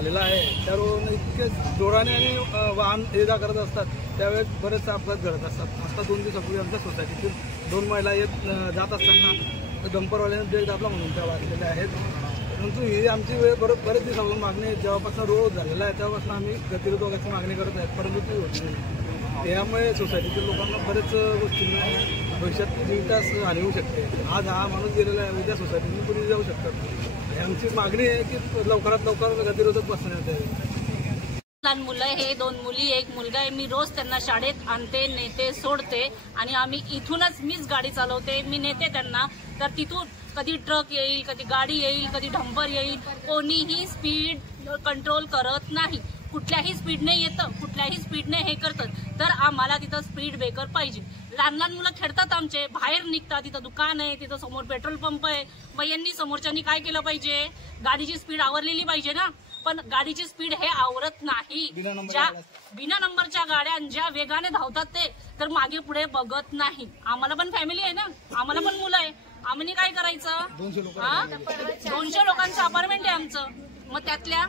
झालेला आहे, त्यावरून इतके जोराने आणि वाहन ये जा करत असतात त्यावेळेस बरेचसे अपघात घडत असतात। आता 2 दिवसापूर्वी आमच्या सोसायटीतील 2 महिला जात असताना डंपरवाल्याने ब्रेक दाबला म्हणून त्या वाचलेल्या आहेत। परंतु ही आमची बरेच दिवसापासून मागणी, जेव्हापासून रोड झालेला आहे तेव्हापासून आम्ही गतिरोधकाची मागणी करत आहेत, परंतु ती होत नाही। त्यामुळे सोसायटीतील लोकांना बरेच गोष्टींना भविष्यात जीवितास हानी होऊ शकते। आज हा माणूस गेलेला आहे, उद्या सोसायटीतून कुणी जाऊ शकतात। आमची मागणी आहे की लवकरात लवकर गतिरोधक बसण्यात यावे। लहान मुलं, हे 2 मुली 1 मुलगा आहे। मी रोज त्यांना शाळेत आणते, नेते, सोडते आणि आम्ही इथूनच मीच गाडी चालवते, मी नेते त्यांना। तर तिथून कधी ट्रक येईल, कधी गाडी येईल, कधी डंपर येईल, कोणीही स्पीड कंट्रोल करत नाही। कुठल्याही स्पीडने येतं, कुठल्याही स्पीडने हे करतात। तर आम्हाला तिथं स्पीड ब्रेकर पाहिजे। लहान लहान मुलं खेळतात, आमचे बाहेर निघतात, तिथं दुकान आहे, तिथं समोर पेट्रोल पंप आहे। मग यांनी समोरच्यांनी काय केलं पाहिजे, गाडीची स्पीड आवरलेली पाहिजे ना, पण गाडीची स्पीड हे आवरत नाही। ज्या बिना नंबरच्या गाड्या ज्या वेगाने धावतात ते तर मागे पुढे बघत नाही। आम्हाला पण फॅमिली आहे ना, आम्हाला पण मुलं आहे, आम्ही काय करायचं? 200 लोकांचं अपार्टमेंट आहे आमचं, मग त्यातल्या